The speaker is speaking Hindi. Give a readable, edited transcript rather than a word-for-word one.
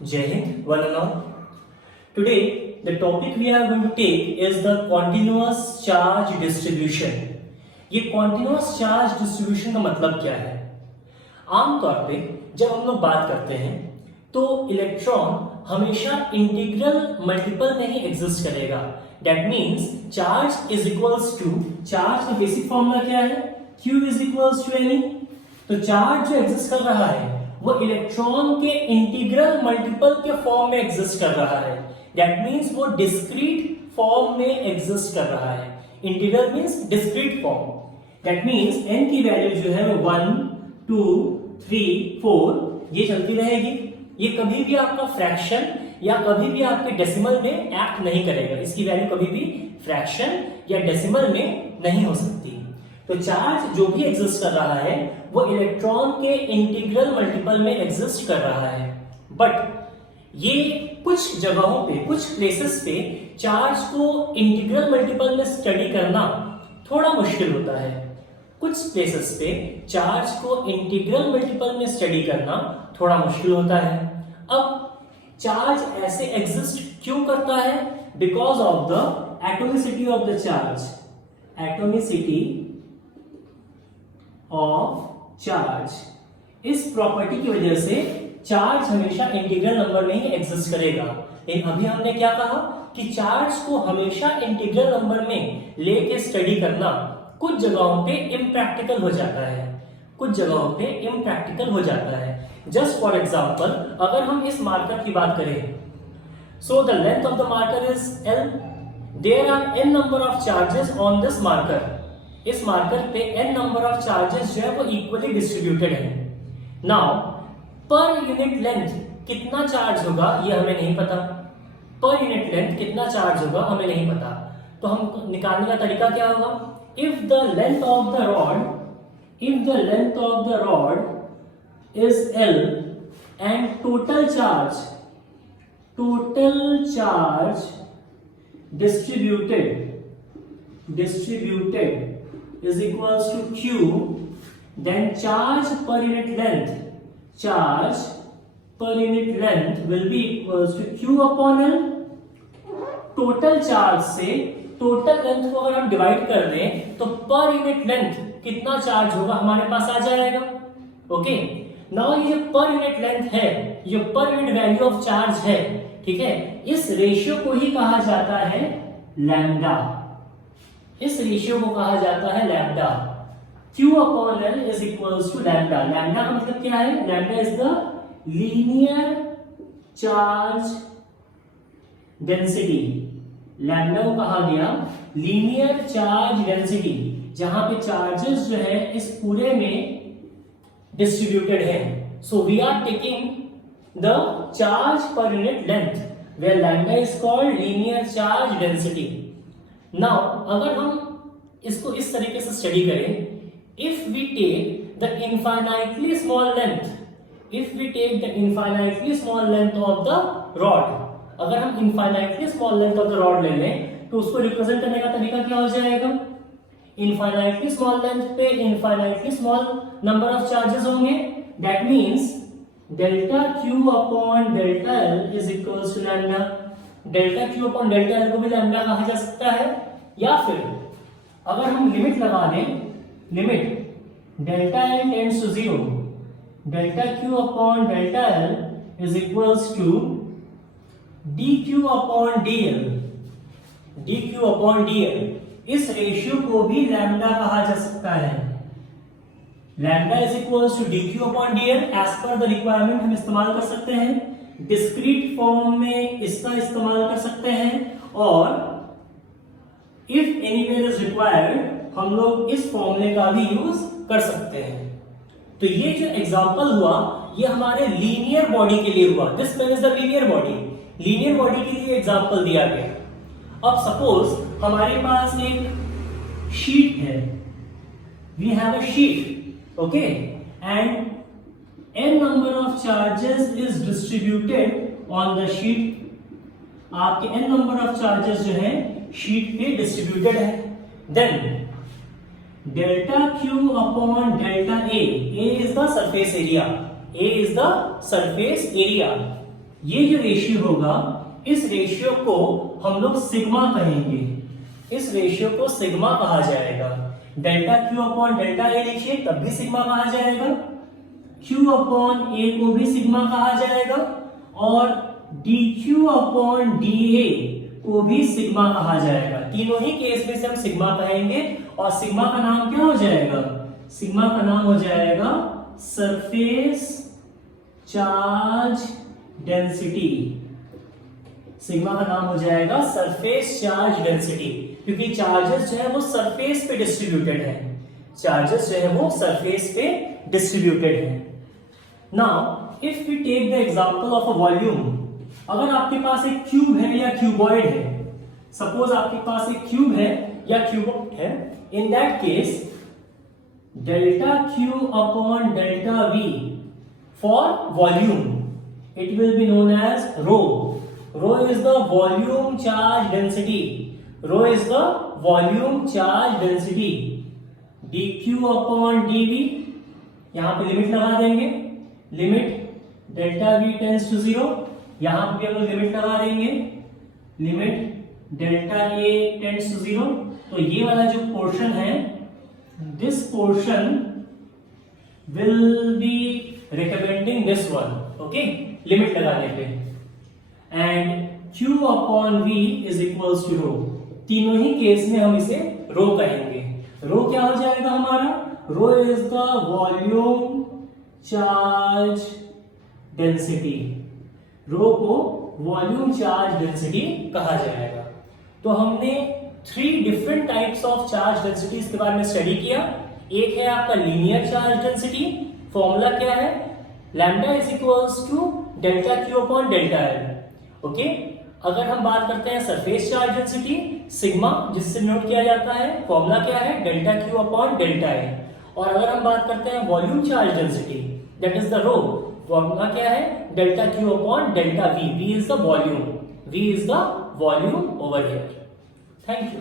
Jai Hind, one and all. Today, the topic we are going to take is the continuous charge distribution. ये continuous charge distribution का मतलब क्या है? आमतौर पे जब हम लोग बात करते हैं तो इलेक्ट्रॉन हमेशा इंटीग्रल मल्टीपल में ही एग्जिस्ट करेगा. That means charge is equals to, charge का बेसिक फॉर्मूला क्या है? Q is equals to Ne. तो चार्ज जो एग्जिस्ट कर रहा है वो इलेक्ट्रॉन के इंटीग्रल मल्टीपल के फॉर्म में एग्जिस्ट कर रहा है. दैट मींस वो डिस्क्रीट फॉर्म में एग्जिस्ट कर रहा है. Integral means discrete form. That means n की वैल्यू जो है वो 1 2 3 4 ये चलती रहेगी. ये कभी भी आपका फ्रैक्शन या कभी भी आपके डेसिमल में एक्ट नहीं करेगा. इसकी वैल्यू कभी भी फ्रैक्शन या डेसिमल में नहीं हो सकती. तो चार्ज जो भी एग्जिस्ट कर रहा है वो इलेक्ट्रॉन के इंटीग्रल मल्टीपल में एग्जिस्ट कर रहा है. बट ये कुछ जगहों पे, कुछ प्लेसेस पे चार्ज को इंटीग्रल मल्टीपल में स्टडी करना थोड़ा मुश्किल होता है. कुछ प्लेसेस पे चार्ज को इंटीग्रल मल्टीपल में स्टडी करना थोड़ा मुश्किल होता है. अब चार्ज ऐसे एग्जिस्ट क्यों करता है? Because of the atomicity of the charge. Atomicity of charge, इस प्रॉपर्टी की वजह से चार्ज हमेशा इंटीग्रल नंबर में ही एग्जिस्ट करेगा. लेकिन अभी हमने क्या कहा कि चार्ज को हमेशा इंटीग्रल नंबर में लेके स्टडी करना कुछ जगहों पे इम्प्रैक्टिकल हो जाता है. कुछ जगहों पे इम्प्रैक्टिकल हो जाता है. जस्ट फॉर एग्जांपल, अगर हम इस मार्कर की बात करें, so the length of the marker is L. There are n number of charges on this marker. इस मार्कर पे n नंबर ऑफ चार्जेस जो है वो इक्वली डिस्ट्रीब्यूटेड है. नाउ पर यूनिट लेंथ कितना चार्ज होगा ये हमें नहीं पता. पर यूनिट लेंथ कितना चार्ज होगा हमें नहीं पता. तो हम निकालने का तरीका क्या होगा? If the length of the rod is L and total charge distributed is equals to Q, then charge per unit length will be equals to Q upon L. Total charge से टोटल लेंथ को अगर हम डिवाइड कर दें तो पर यूनिट लेंथ कितना चार्ज होगा हमारे पास आ जाएगा. ओके, नाउ ये जो पर यूनिट लेंथ है, ये per unit value of charge है, ठीक है, इस रेशियो को ही कहा जाता है लैम्डा. इस रेशियो को कहा जाता है lambda. Q upon L is equals to lambda. Lambda का मतलब क्या है? Lambda is the linear charge density. Lambda को कहा गया लीनियर चार्ज डेंसिटी, जहां पे चार्जेस जो है इस पूरे में डिस्ट्रीब्यूटेड है. So we are taking the charge per unit length where lambda is called linear charge density. Now अगर हम इसको इस तरीके से स्टडी करें, if we take the infinitely small length of the rod, अगर हम infinitely small length of the rod ले लें तो उसको रिप्रेजेंट करने का तरीका क्या हो जाएगा? इनफाइनाइटली स्मॉल लेंथ पे infinitely small number of charges होंगे. That means delta Q upon delta L is equals to lambda. Delta Q upon delta L को भी लैम्डा कहा जा सकता है. या फिर अगर हम लिमिट लगा दें, limit delta L tends to 0, delta Q upon delta L is equals to dQ upon dL. dQ upon dL, इस रेशियो को भी लैम्डा कहा जा सकता है. Lambda is equals to dQ upon dL. As per the requirement हम इस्तेमाल कर सकते हैं. डिस्क्रीट फॉर्म में इसका इस्तेमाल कर सकते हैं, और इफ एनीवेयर इज रिक्वायर्ड हम लोग इस फॉर्मूले का भी यूज कर सकते हैं. तो ये जो एग्जांपल हुआ ये हमारे लीनियर बॉडी के लिए हुआ. This man is the linear body. Linear body के लिए एग्जांपल दिया गया. अब सपोज हमारे पास एक शीट है. We have a sheet, okay, and n number of charges is distributed on the sheet. आपके n number of charges जो है शीट पे डिस्ट्रीब्यूटेड है. Then delta Q upon delta A. A is the surface area. A is the surface area. ये जो रेशियो होगा, इस रेशियो को हम लोग सिग्मा कहेंगे, इस रेशियो को सिग्मा कहा जाएगा। Delta Q upon delta A लिखिए तब भी सिग्मा कहा जाएगा, क्यू अपॉन ए को भी सिग्मा कहा जाएगा, और D Q upon D A को भी सिग्मा कहा जाएगा। तीनों ही केस में से हम सिग्मा कहेंगे, और सिग्मा का नाम क्या हो जाएगा? सिग्मा का नाम हो जाएगा सरफेस चार्ज डेंसिटी। सिग्मा का नाम हो जाएगा सरफेस चार्ज डेंसिटी, क्योंकि चार्जेस जो है वो सरफेस पे डिस्ट्रीब्यूटेड है, चार्जेस जो है वो सरफेस पे डिस्ट्रीब्यूटेड है। Now if we take the example of a volume, अगर आपके पास एक क्यूब है या क्यूबॉइड है, सपोज आपके पास एक क्यूब है या क्यूबॉइड है, in that case delta Q upon delta we for volume, it will be known as rho. Rho is the volume charge density. Rho is the volume charge density. dq upon dv, यहां पे लिमिट लगा देंगे, limit delta v tends to 0, यहां पे हम लोग लिमिट लगा देंगे, limit delta a tends to 0। तो ये वाला जो पोर्शन है, this portion will be recommending this one, okay, limit लगाने पे, and Q upon V is equals to rho. तीनों ही केस में हम इसे रो कहेंगे। रो क्या हो जाएगा हमारा? Rho is the volume charge density. Rho को वॉल्यूम चार्ज डेंसिटी कहा जाएगा। तो हमने 3 different types of charge densities के बारे में स्टडी किया। एक है आपका लीनियर चार्ज डेंसिटी, फॉर्मूला क्या है? Lambda is equals to delta Q upon delta L, okay. अगर हम बात करते हैं सरफेस चार्ज डेंसिटी, सिग्मा जिससे नोट किया जाता है, फॉर्मूला क्या है? Delta Q upon delta L. और अगर हम बात करते हैं volume charge density, that is the rho, formula क्या है? Delta Q upon delta V. V is the volume, V is the volume over here. Thank you.